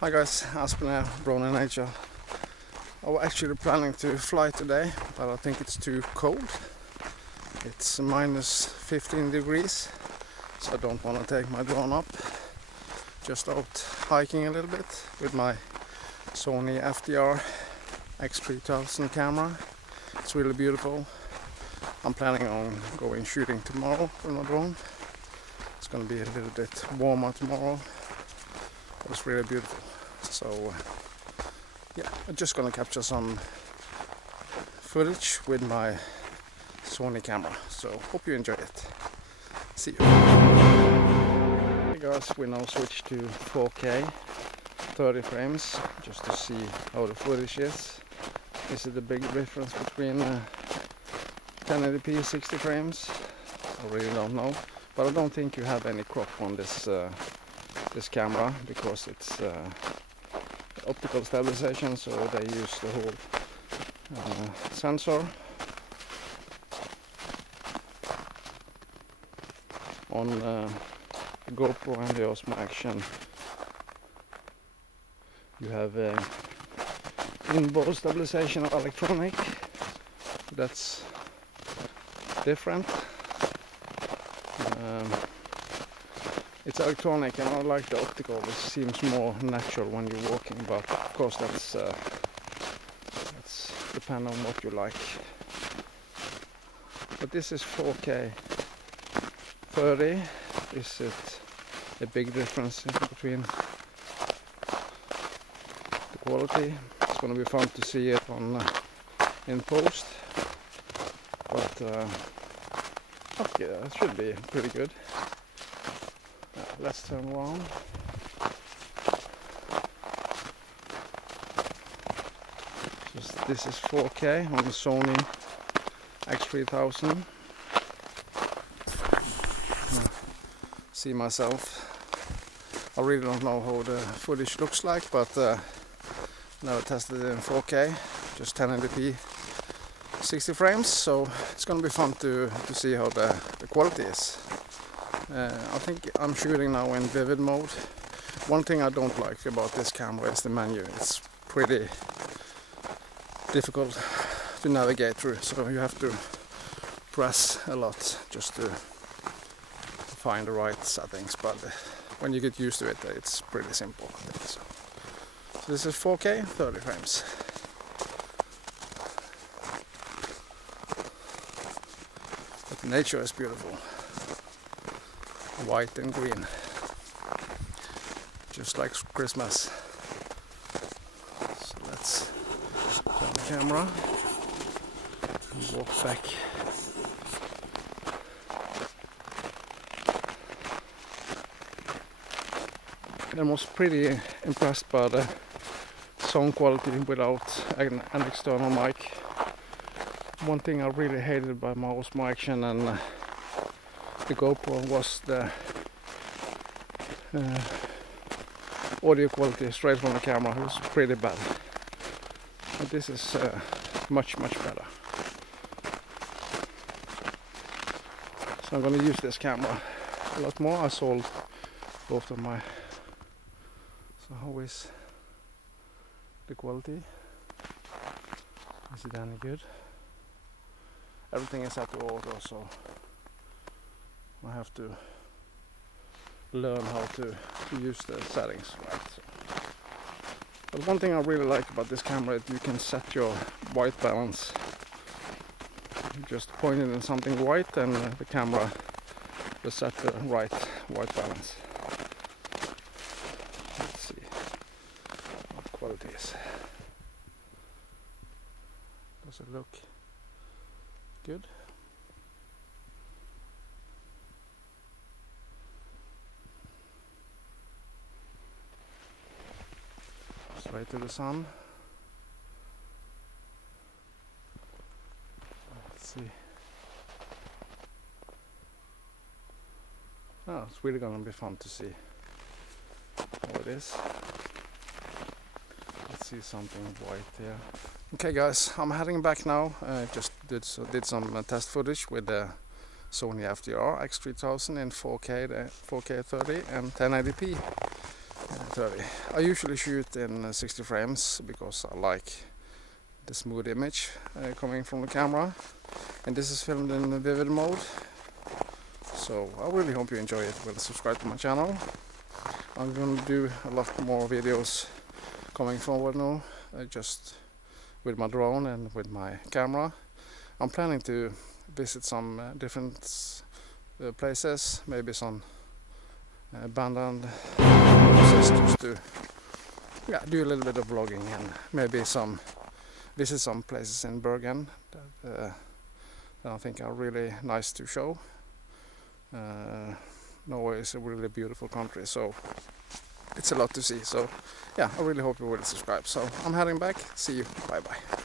Hi guys, Aspen here, Brown in Nature. I was actually planning to fly today, but I think it's too cold. It's minus 15 degrees, so I don't want to take my drone up. Just out hiking a little bit with my Sony Fdr X3000 camera. It's really beautiful. I'm planning on going shooting tomorrow with my drone. It's going to be a little bit warmer tomorrow. It's really beautiful. So yeah, I'm just gonna capture some footage with my Sony camera. So hope you enjoy it. See you. Hey guys, we now switch to 4K 30 frames just to see how the footage is. This is the big difference between 1080p 60 frames. I really don't know, but I don't think you have any crop on this this camera because it's optical stabilization, so they use the whole sensor on the GoPro and the Osmo Action. You have inboard stabilization of electronic. That's different. It's electronic, and I like the optical. It seems more natural when you're walking, but of course that's depend on what you like. But this is 4K 30. Is it a big difference between the quality? It's going to be fun to see it on in post, but okay, it should be pretty good. Let's turn around. This is 4K on the Sony X3000. See myself. I really don't know how the footage looks like, but never tested it in 4K, just 1080p 60 frames, so it's gonna be fun to see how the quality is. I think I'm shooting now in vivid mode. One thing I don't like about this camera is the menu. It's pretty difficult to navigate through, so you have to press a lot just to find the right settings, but when you get used to it, it's pretty simple, I think. So this is 4K 30 frames. But nature is beautiful. White and green, just like Christmas. So let's turn the camera and walk back. I was pretty impressed by the sound quality without an external mic. One thing I really hated about my Osmo Action and the GoPro was the audio quality straight from the camera. It was pretty bad, but this is much better. So I'm going to use this camera a lot more. I sold both of my. So how is the quality? Is it any good? Everything is set to auto, so I have to learn how to use the settings right. So. But one thing I really like about this camera is you can set your white balance. You just point it in something white and the camera will set the right white balance. Let's see what quality is. Does it look good? Straight to the sun. Let's see. Oh, it's really gonna be fun to see how it is. Let's see something white here. Okay guys, I'm heading back now. Just did some test footage with the Sony Fdr X3000 in 4K 30 and 1080p 30. I usually shoot in 60 frames because I like the smooth image coming from the camera, and this is filmed in vivid mode. So I really hope you enjoy it. Well, subscribe to my channel. I'm going to do a lot more videos coming forward now, just with my drone and with my camera. I'm planning to visit some different places, maybe some abandoned houses, just to do a little bit of vlogging, and maybe visit some places in Bergen that I think are really nice to show. Norway is a really beautiful country, so it's a lot to see. So yeah, I really hope you will subscribe. So I'm heading back. See you. Bye bye.